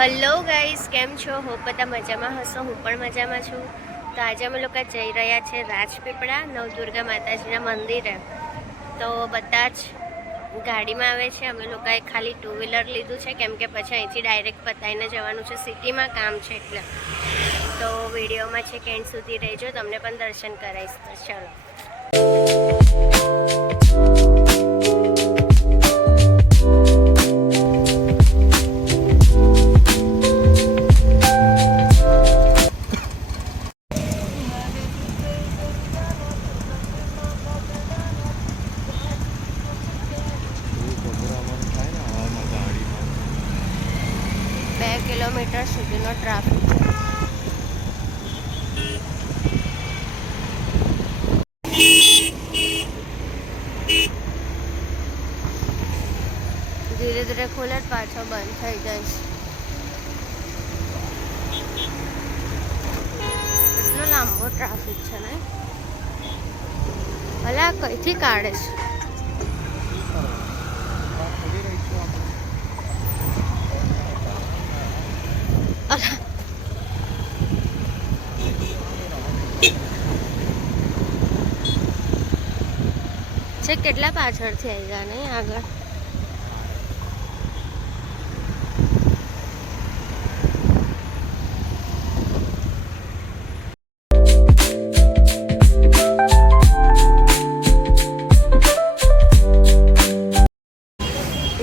Hello guys કેમ છો? હો બધા મજામાં હશો. હું પણ મજામાં છું. તો આજે અમે લોકો જઈ રહ્યા છે રાજપીપળા નવદુર્ગા માતાજીના મંદિરે. તો બધા જ ગાડીમાં આવે છે. અમે લોકોએ ખાલી ટુ વ્હીલર લીધું છે. કેમ કે પછી અહીંથી ડાયરેક્ટ પતાઈને જવાનું છે. સિટીમાં કામ છે એટલે. તો વિડીયોમાં છે કે સુધી રહેજો. તમને પણ દર્શન કરાવીશ. તો ચલો. કિલોમીટર સુધીનો ટ્રાફિક છે ધીરે ધીરે ખુલે પાછો બંધ થઈ જાય એટલો લાંબો ટ્રાફિક છે ને? ભલે કઈથી કાઢે છે? છે? કેટલા પાછળથી આવી ગયા નહીં આગળ?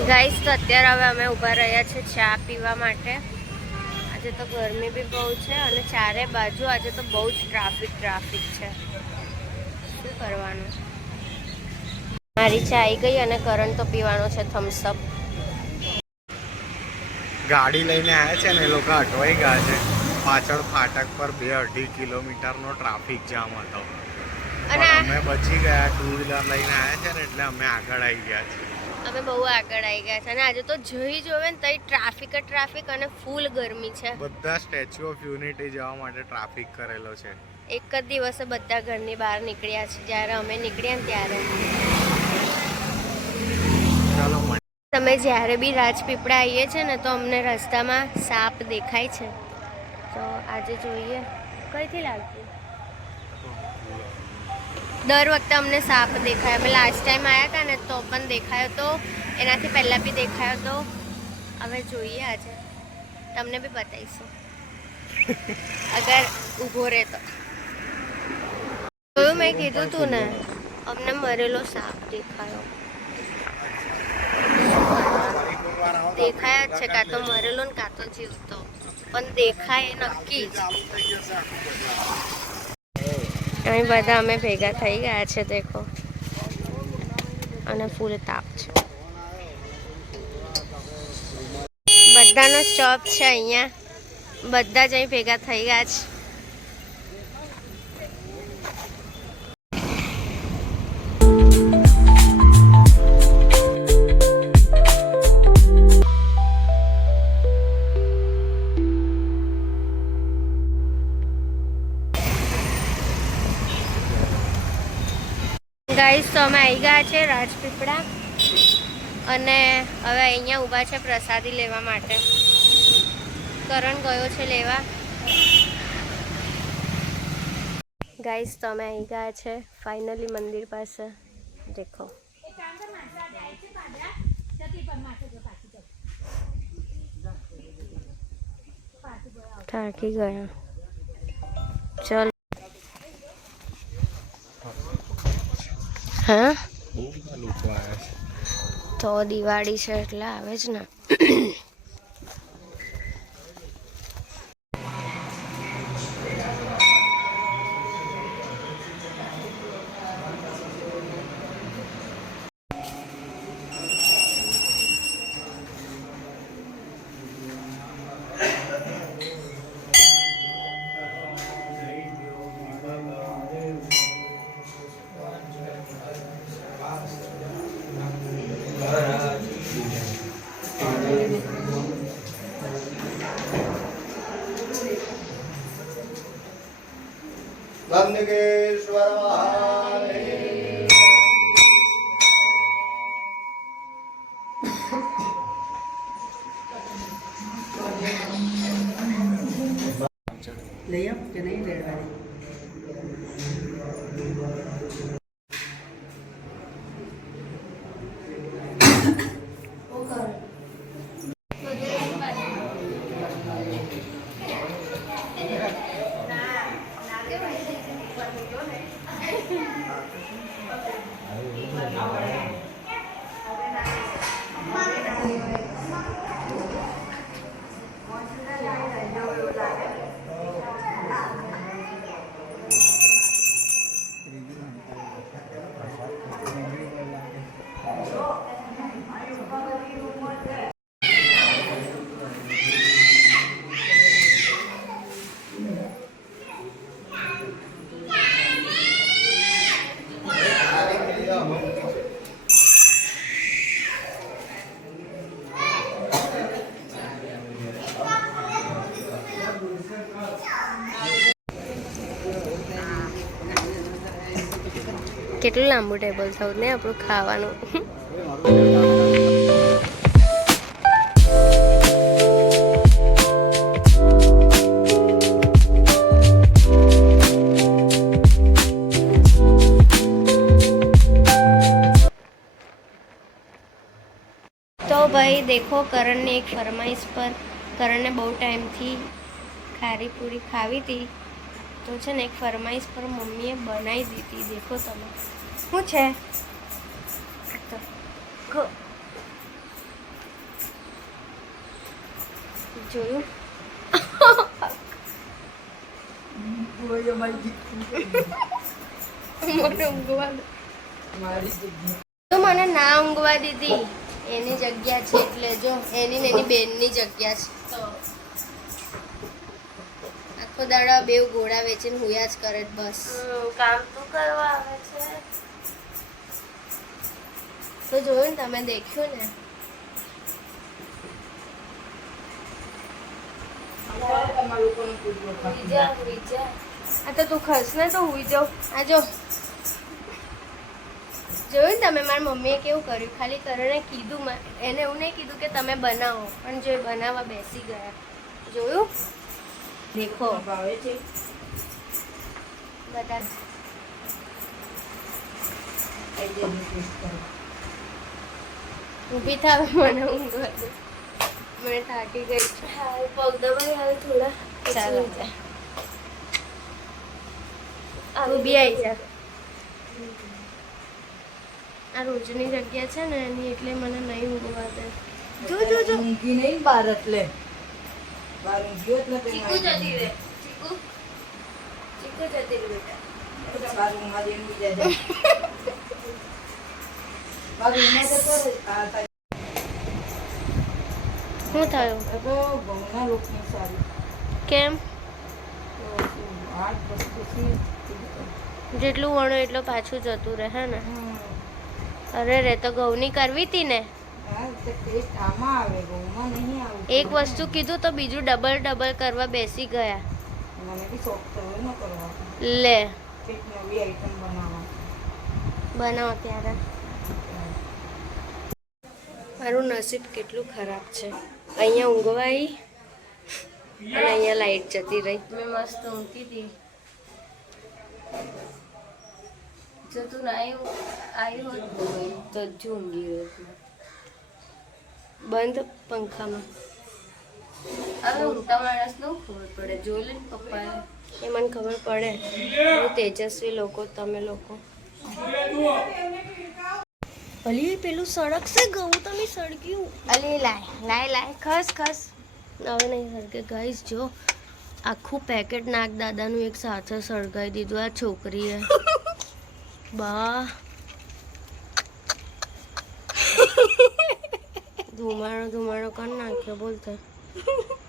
ગાઈસ તો અત્યારે હવે અમે ઊભા રહ્યા છે ચા પીવા માટે. આજે તો ગરમી બી બહુ છે અને ચારે બાજુ આજે તો બહુ જ ટ્રાફિક ટ્રાફિક છે. શું કરવાનું? મારી ચા આવી ગઈ અને કરંટ તો પીવાનો છે થમ્સઅપ ગાડી લઈને આવ્યા છે ને એ લોકો અટવાઈ ગયા છે. પાછળ ફાટક પર બે અઢી કિલોમીટરનો ટ્રાફિક જામ હતો. અમે બચી ગયા ટુ વ્હીલર લઈને આવ્યા છે ને એટલે અમે આગળ આવી ગયા છીએ. અમે બહુ આગળ આવી ગયા છે અને આજે તો જઈ જોવે ને તઈ ટ્રાફિક જ ટ્રાફિક અને ફૂલ ગરમી છે. બધા સ્ટેચ્યુ ઓફ યુનિટી જવા માટે ટ્રાફિક કરેલો છે. એક જ દિવસે બધા ઘરની બહાર નીકળ્યા છે. જ્યારે અમે નીકળ્યા ને ત્યારે. તમે જ્યારે બી રાજપીપળા આવીએ છે ને, તો અમને રસ્તામાં સાપ દેખાય છે. તો આજે જોઈએ. કઈથી લાગતું? દર વખતે અમને સાપ દેખાય. અમે લાસ્ટ ટાઈમ આવ્યા હતા ને, તો પણ દેખાયો તો. એનાથી પહેલાં બી દેખાયો તો. હવે જોઈએ આજે. તમને બી બતાવીશું. અગર ઊભો રહે તો જોયું મેં કીધું તું ને, અમને મરેલો સાપ દેખાયો. દેખાય જ છે કાં તો મરેલો ને કાં તો જીવતો. પણ દેખાય નક્કી જ. અહીં બધા અમે ભેગા થઈ ગયા છે, દેખો. અને ફૂલ તાપ છે. બધાનો સ્ટોપ છે અહીંયા. બધા જ અહીં ભેગા થઈ ગયા છે. ગાઈસ, તો અમે આવી ગયા છે રાજપીપળા. અને હવે અહીંયા ઊભા છે પ્રસાદી લેવા માટે. કરણ ગયો છે લેવા. ગાઈસ, તો અમે આવી ગયા છે ફાઇનલી મંદિર પાસે. દેખો. થાકી ગયા. ચલ. હા? તો દિવાળી છે એટલે આવે જ ને. गंगेश्वर ले अब कि नहीं ले કેટલું લાંબુ ટેબલ થયું ને આપણું ખાવાનું. ભાઈ, દેખો કરણની એક ફરમાઈશ પર. કરણને બહુ ટાઈમથી ખારી પૂરી ખાવી હતી તો છે ને એક ફરમાઈશ પર મમ્મીએ બનાવી દીધી દેખો તમે. શું છે? જોયું? મને તો મને ના ઊંઘવા દીધી. એની જગ્યા છે એટલે જો એની ને એની બેનની જગ્યા છે. તો આખો દાડા બે ગોળા વેચીને હુયા જ કરે બસ. કામ તો કરવા આવે છે. તો જોયું ને તમે દેખ્યું ને? આ તો તું ખસ ને તો હુઈ જાઉં આ જો. જોયું તમે મારી મમ્મીએ કેવું કર્યું? ખાલી કરણે કીધું એને એવું નહીં કીધું કે તમે બનાવો. પણ જો બનાવવા બેસી ગયા. જોયું? દેખો ભાવે છે. બધા ઊભી થાવ મને ઊંઘ મને થાકી ગઈ છે. હા પગ દબાઈ હાલ થોડા ચાલો. ઊભી આવી જા. આ રોજની જગ્યા છે ને એની એટલે મને નહીં ઊંઘવા દે. જો જો જો. ઊંઘી નહીં બાર એટલે. બાર એટલે ચીકુ જતી ચીકુ? ચીકુ જતી બેટા. જાય. બાર શું થયું? ઘઉંના લોટની સારી. કેમ. જેટલું વણો એટલું પાછું જતું રહે ને? અરે રે તો ઘઉંની કરવી હતી ને? તો ટેસ્ટ આમાં આવે ઘઉંમાં નહીં આવતું. એક વસ્તુ કીધું તો બીજું ડબલ ડબલ કરવા બેસી ગયા. મને બી શોખ થયો ને કરવા લે. કંઈક નવી આઈટમ બનાવવા. બનાવો ત્યારે. મારું નસીબ કેટલું ખરાબ છે. અહીંયા ઊંઘવા આવી અને અહીંયા લાઈટ જતી રહી. મેં મસ્ત ઊંઘી હતી જો તું આવી આવી હોત તો જ ઊંઘી હોત. બંધ પંખામાં. હવે ઊંઘતા માણસ નો ખબર પડે. જોઈ લે ને એ મને ખબર પડે. બહુ તેજસ્વી લોકો તમે લોકો. અલી પેલું સળગશે ગયું તમે સળગ્યું? અલી લાય. લાય લાય. ખસ ખસ. હવે નહીં સળગે. ગાઈસ જો આખું પેકેટ નાગ દાદાનું એક સાથે સળગાવી દીધું આ છોકરીએ. બા. ધુમાડો ધુમાડો કરી નાખ્યો બોલતે.